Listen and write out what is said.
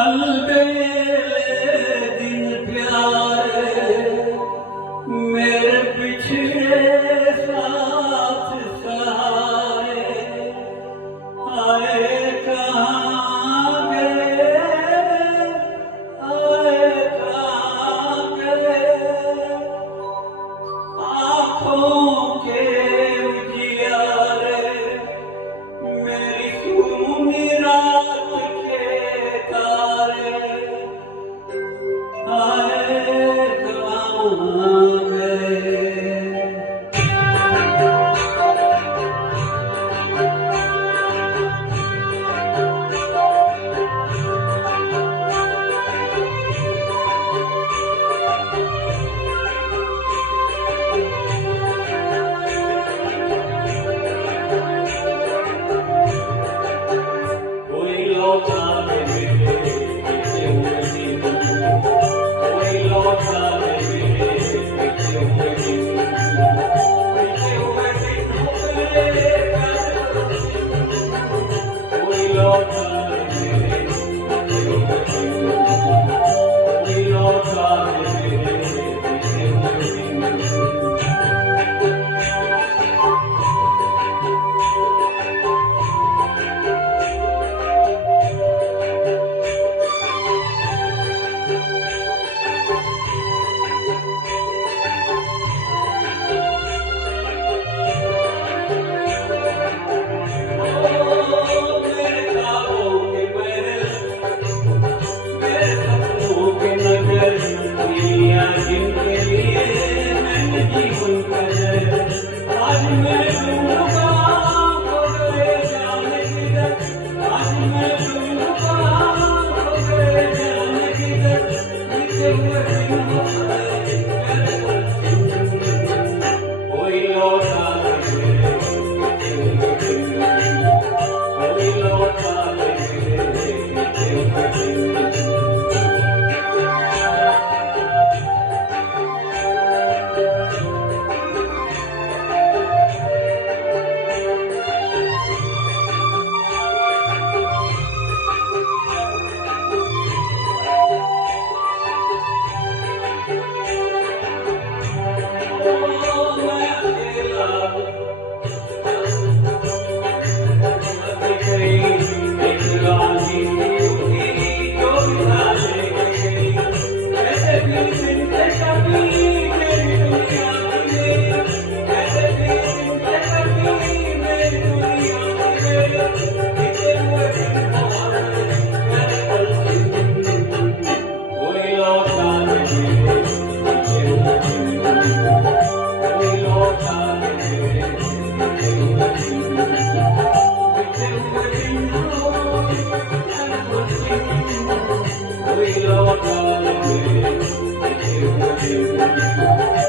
अलबेले दिन प्यारे मेरे पिछड़े साथ सहारे आए कहाँ गए आए कहाँ गए आँखों के उजियारे मेरी सूनी रात के तारे आए कहाँ गए। कोई लौटा ले मेरे पीछे हुए दिन, कोई लौटा ले मेरे पीछे हुए दिन, पीछे हुए दिनों मेरे कोई लौटा ले मेरे पीछे हुए दिन, कोई लौटा ले मेरे पीछे हुए दिन। We love you.